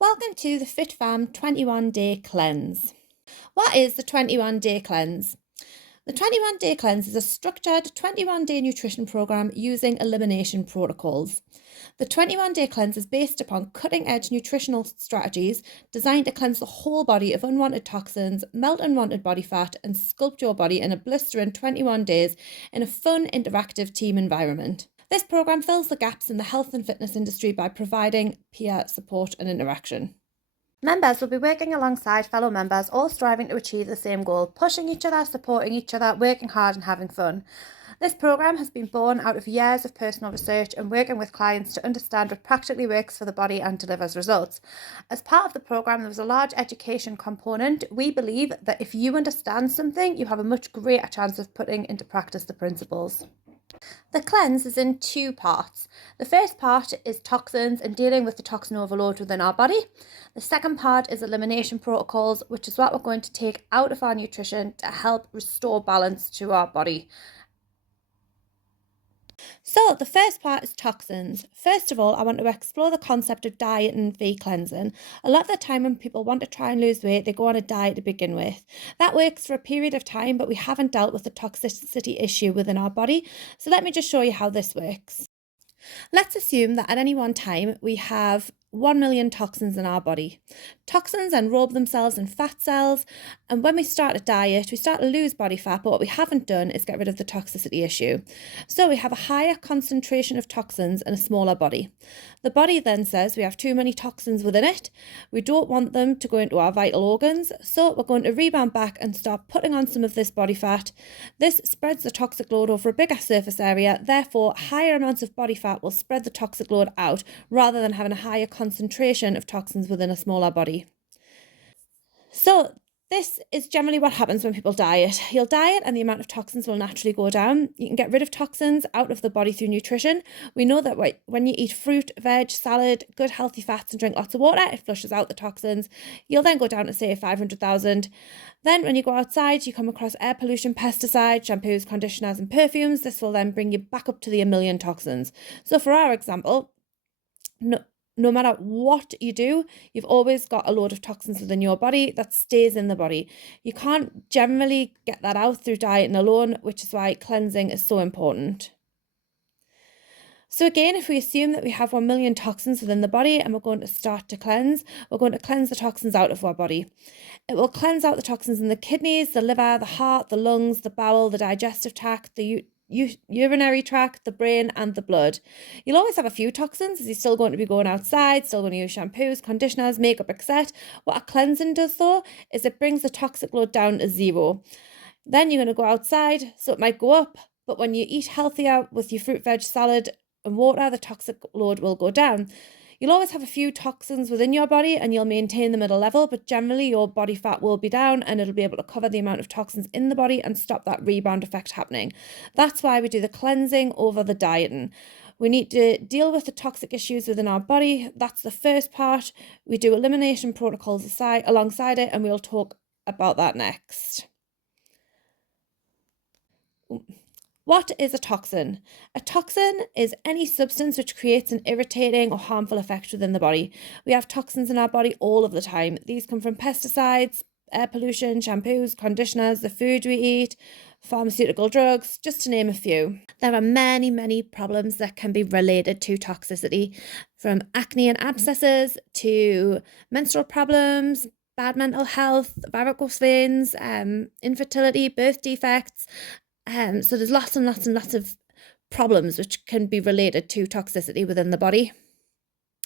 Welcome to the Fit Fam 21-Day Cleanse. What is the 21-Day Cleanse? The 21-Day Cleanse is a structured 21-day nutrition program using elimination protocols. The 21-Day Cleanse is based upon cutting-edge nutritional strategies designed to cleanse the whole body of unwanted toxins, melt unwanted body fat, and sculpt your body in a blistering 21 days in a fun, interactive team environment. This program fills the gaps in the health and fitness industry by providing peer support and interaction. Members will be working alongside fellow members, all striving to achieve the same goal, pushing each other, supporting each other, working hard and having fun. This program has been born out of years of personal research and working with clients to understand what practically works for the body and delivers results. As part of the program, there was a large education component. We believe that if you understand something, you have a much greater chance of putting into practice the principles. The cleanse is in two parts. The first part is toxins and dealing with the toxin overload within our body. The second part is elimination protocols, which is what we're going to take out of our nutrition to help restore balance to our body. So the first part is toxins. First of all, I want to explore the concept of diet and cleansing. A lot of the time when people want to try and lose weight, they go on a diet to begin with. That works for a period of time, but we haven't dealt with the toxicity issue within our body. So let me just show you how this works. Let's assume that at any one time we have 1 million toxins in our body. Toxins enrobe themselves in fat cells, and when we start a diet, we start to lose body fat, but what we haven't done is get rid of the toxicity issue. So we have a higher concentration of toxins in a smaller body. The body then says we have too many toxins within it. We don't want them to go into our vital organs, so we're going to rebound back and start putting on some of this body fat. This spreads the toxic load over a bigger surface area, therefore higher amounts of body fat will spread the toxic load out rather than having a higher concentration of toxins within a smaller body. So this is generally what happens when people diet. You'll diet and the amount of toxins will naturally go down. You can get rid of toxins out of the body through nutrition. We know that when you eat fruit, veg, salad, good healthy fats and drink lots of water, it flushes out the toxins. You'll then go down to say 500,000. Then when you go outside, you come across air pollution, pesticides, shampoos, conditioners and perfumes. This will then bring you back up to the 1 million toxins. So for our example, no matter what you do, you've always got a load of toxins within your body that stays in the body. You can't generally get that out through dieting alone, which is why cleansing is so important. So again, if we assume that we have 1 million toxins within the body and we're going to start to cleanse, we're going to cleanse the toxins out of our body. It will cleanse out the toxins in the kidneys, the liver, the heart, the lungs, the bowel, the digestive tract, the urinary tract, the brain and the blood. You'll always have a few toxins as you're still going to be going outside, still going to use shampoos, conditioners, makeup, etc. What a cleansing does though is it brings the toxic load down to zero. Then you're going to go outside, so it might go up, but when you eat healthier with your fruit, veg, salad and water, the toxic load will go down. You'll always have a few toxins within your body and you'll maintain the middle level, but generally your body fat will be down and it'll be able to cover the amount of toxins in the body and stop that rebound effect happening. That's why we do the cleansing over the dieting. We need to deal with the toxic issues within our body. That's the first part. We do elimination protocols alongside it, and we'll talk about that next. What is a toxin? A toxin is any substance which creates an irritating or harmful effect within the body. We have toxins in our body all of the time. These come from pesticides, air pollution, shampoos, conditioners, the food we eat, pharmaceutical drugs, just to name a few. There are many, many problems that can be related to toxicity, from acne and abscesses to menstrual problems, bad mental health, varicose veins, infertility, birth defects. So there's lots and lots and lots of problems which can be related to toxicity within the body.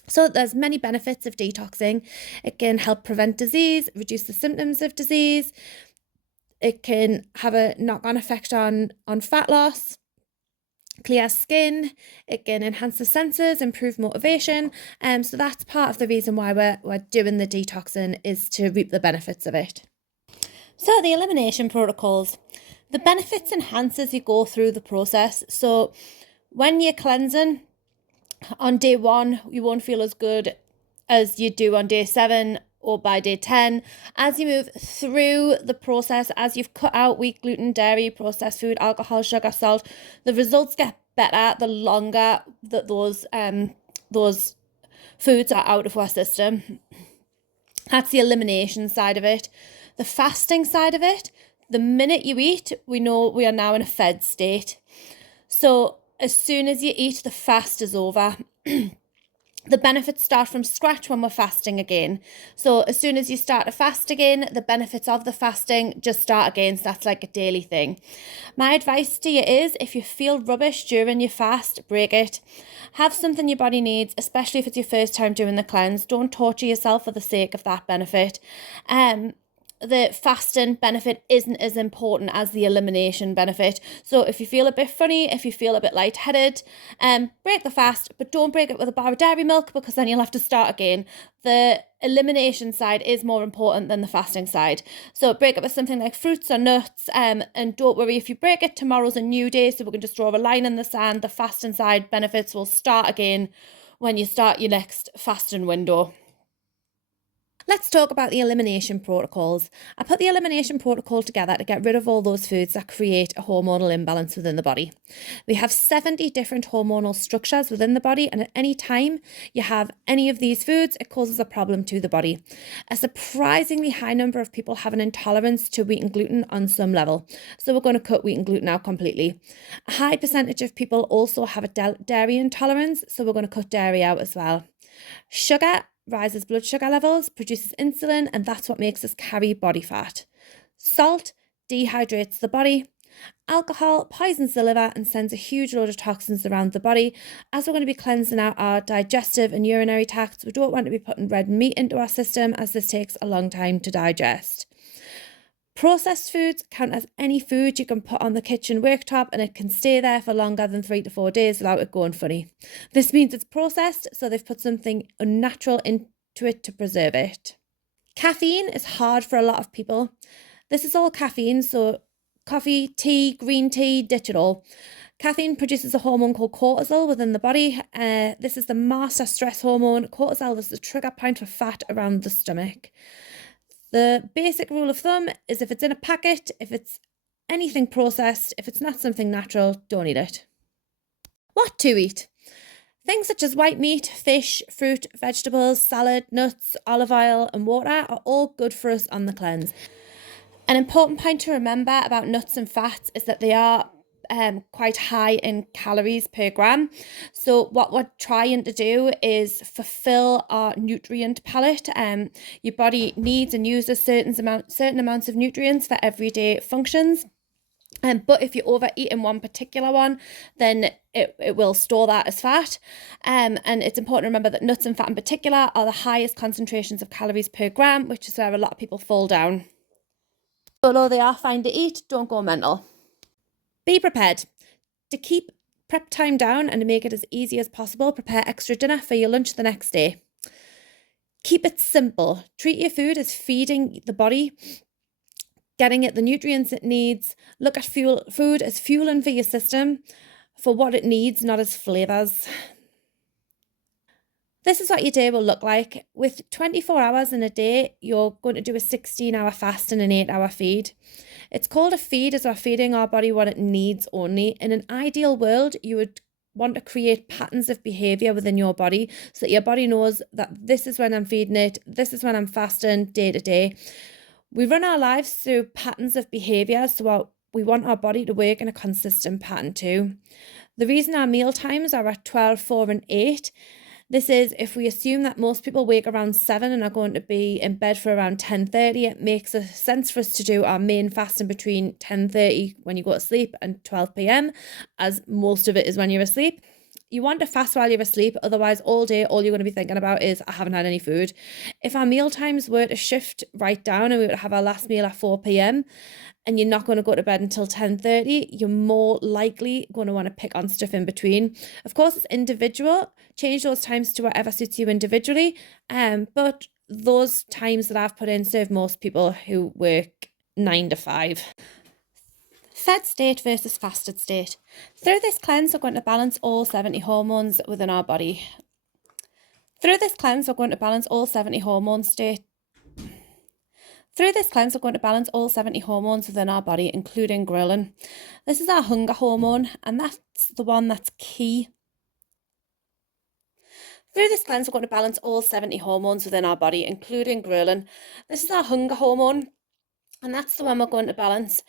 So there's many benefits of detoxing. It can help prevent disease, reduce the symptoms of disease. It can have a knock-on effect on fat loss, clear skin. It can enhance the senses, improve motivation. So that's part of the reason why we're doing the detoxing, is to reap the benefits of it. So the elimination protocols. The benefits enhance as you go through the process. So when you're cleansing, on day 1, you won't feel as good as you do on day 7 or by day 10. As you move through the process, as you've cut out wheat, gluten, dairy, processed food, alcohol, sugar, salt, the results get better the longer that those foods are out of our system. That's the elimination side of it. The fasting side of it, the minute you eat, we know we are now in a fed state. So as soon as you eat, the fast is over. The benefits start from scratch when we're fasting again. So as soon as you start to fast again, the benefits of the fasting just start again. So that's like a daily thing. My advice to you is, if you feel rubbish during your fast, break it. Have something your body needs, especially if it's your first time doing the cleanse. Don't torture yourself for the sake of that benefit. The fasting benefit isn't as important as the elimination benefit. So if you feel a bit funny, if you feel a bit lightheaded, break the fast, but don't break it with a bar of dairy milk, because then you'll have to start again. The elimination side is more important than the fasting side. So break it with something like fruits or nuts, and don't worry if you break it, tomorrow's a new day, so we can just draw a line in the sand. The fasting side benefits will start again when you start your next fasting window. Let's talk about the elimination protocols. I put the elimination protocol together to get rid of all those foods that create a hormonal imbalance within the body. We have 70 different hormonal structures within the body, and at any time you have any of these foods, it causes a problem to the body. A surprisingly high number of people have an intolerance to wheat and gluten on some level, so we're going to cut wheat and gluten out completely. A high percentage of people also have a dairy intolerance, so we're going to cut dairy out as well. Sugar rises blood sugar levels, produces insulin, and that's what makes us carry body fat. Salt dehydrates the body. Alcohol poisons the liver and sends a huge load of toxins around the body. As we're going to be cleansing out our digestive and urinary tracts, we don't want to be putting red meat into our system, as this takes a long time to digest. Processed foods count as any food you can put on the kitchen worktop, and it can stay there for longer than 3 to 4 days without it going funny. This means it's processed, so they've put something unnatural into it to preserve it. Caffeine is hard for a lot of people. This is all caffeine, so coffee, tea, green tea, ditch it all. Caffeine produces a hormone called cortisol within the body. This is the master stress hormone. Cortisol is the trigger point for fat around the stomach. The basic rule of thumb is, if it's in a packet, if it's anything processed, if it's not something natural, don't eat it. What to eat? Things such as white meat, fish, fruit, vegetables, salad, nuts, olive oil, and water are all good for us on the cleanse. An important point to remember about nuts and fats is that they are quite high in calories per gram. So what we're trying to do is fulfill our nutrient palette. Your body needs and uses certain amounts of nutrients for everyday functions. But if you overeat in one particular one, then it will store that as fat. And it's important to remember that nuts and fat in particular are the highest concentrations of calories per gram, which is where a lot of people fall down. Although they are fine to eat, don't go mental. Be prepared. To keep prep time down and to make it as easy as possible, prepare extra dinner for your lunch the next day. Keep it simple. Treat your food as feeding the body, getting it the nutrients it needs. Look at food as fueling for your system, for what it needs, not as flavours. This is what your day will look like. With 24 hours in a day, you're going to do a 16-hour fast and an 8-hour feed. It's called a feed as we're feeding our body what it needs only. In an ideal world, you would want to create patterns of behaviour within your body so that your body knows that this is when I'm feeding it, this is when I'm fasting, day to day. We run our lives through patterns of behaviour, so we want our body to work in a consistent pattern too. The reason our meal times are at 12, 4 and 8, this is if we assume that most people wake around 7 and are going to be in bed for around 10:30, it makes sense for us to do our main fasting between 10:30 when you go to sleep and 12 p.m, as most of it is when you're asleep. You want to fast while you're asleep, otherwise all day all you're going to be thinking about is, I haven't had any food. If our meal times were to shift right down and we would have our last meal at 4 p.m, and you're not going to go to bed until 10:30, you're more likely going to want to pick on stuff in between. Of course, it's individual. Change those times to whatever suits you individually. But those times that I've put in serve most people who work 9 to 5. Fed state versus fasted state. Through this cleanse, we're going to balance all 70 hormones within our body. Through this cleanse, we're going to balance all 70 hormones within our body, including ghrelin. This is our hunger hormone, and that's the one that's key. Through this cleanse, we're going to balance all 70 hormones within our body, including ghrelin. This is our hunger hormone, and that's the one we're going to balance.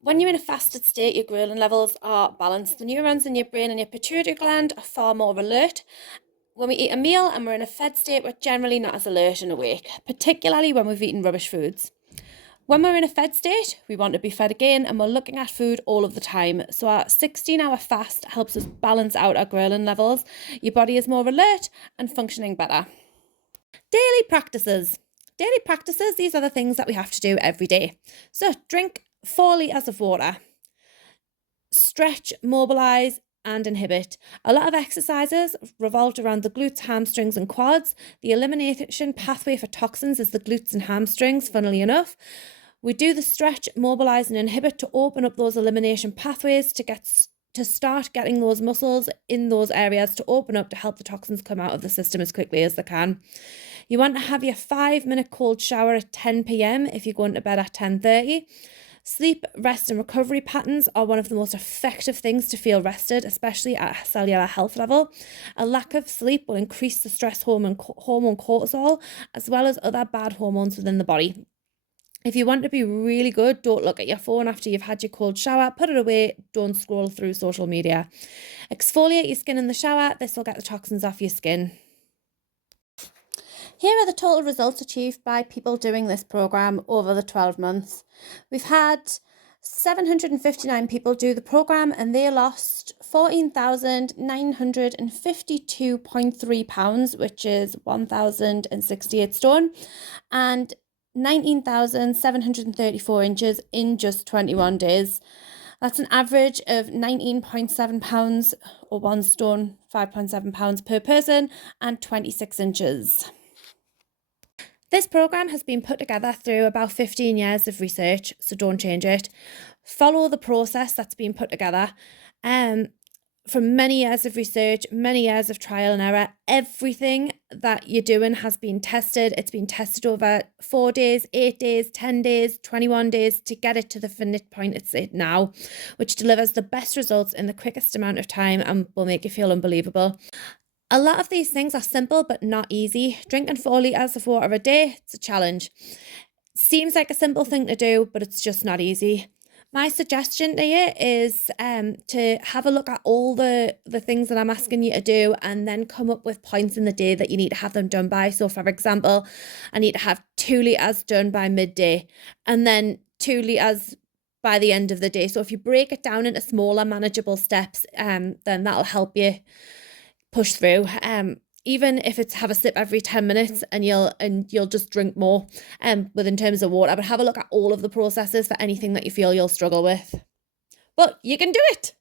When you're in a fasted state, your ghrelin levels are balanced. The neurons in your brain and your pituitary gland are far more alert. When we eat a meal and we're in a fed state, we're generally not as alert and awake, particularly when we've eaten rubbish foods. When we're in a fed state, we want to be fed again, and we're looking at food all of the time. So our 16-hour fast helps us balance out our ghrelin levels. Your body is more alert and functioning better. Daily practices. Daily practices, these are the things that we have to do every day. So drink 4 litres of water. Stretch, mobilise and inhibit. A lot of exercises revolved around the glutes, hamstrings and quads. The elimination pathway for toxins is the glutes and hamstrings, funnily enough. We do the stretch, mobilise and inhibit to open up those elimination pathways to start getting those muscles in those areas to open up to help the toxins come out of the system as quickly as they can. You want to have your 5-minute cold shower at 10 p.m. if you're going to bed at 10:30. Sleep, rest and recovery patterns are one of the most effective things to feel rested, especially at a cellular health level. A lack of sleep will increase the stress hormone cortisol, as well as other bad hormones within the body. If you want to be really good, don't look at your phone after you've had your cold shower. Put it away. Don't scroll through social media. Exfoliate your skin in the shower. This will get the toxins off your skin. Here are the total results achieved by people doing this programme over the 12 months. We've had 759 people do the programme and they lost 14,952.3 pounds, which is 1,068 stone, and 19,734 inches in just 21 days. That's an average of 19.7 pounds or 1 stone, 5.7 pounds per person, and 26 inches. This programme has been put together through about 15 years of research, so don't change it. Follow the process that's been put together. From many years of research, many years of trial and error, everything that you're doing has been tested. It's been tested over 4 days, 8 days, 10 days, 21 days to get it to the finite point it's at now, which delivers the best results in the quickest amount of time and will make you feel unbelievable. A lot of these things are simple but not easy. Drinking 4 litres of water a day, it's a challenge. Seems like a simple thing to do, but it's just not easy. My suggestion to you is to have a look at all the things that I'm asking you to do and then come up with points in the day that you need to have them done by. So for example, I need to have 2 litres done by midday and then 2 litres by the end of the day. So if you break it down into smaller manageable steps, then that'll help you push through. Even if it's have a sip every 10 minutes and you'll just drink more within terms of water, but have a look at all of the processes for anything that you feel you'll struggle with. But you can do it.